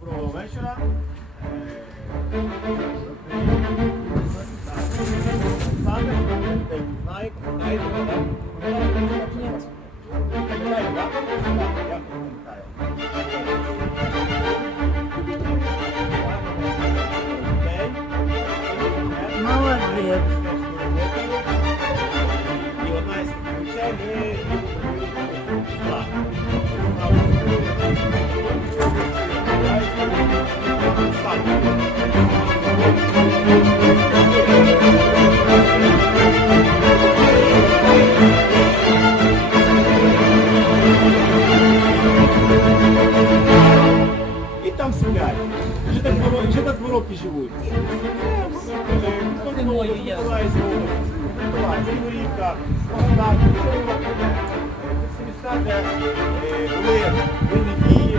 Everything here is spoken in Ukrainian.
Доброго вечора. Саме. Там сплять. Вже так воробки, вже так воробки живуть. Зимою я. Криворівка, Богдан, це всі міста, де були бойові дії,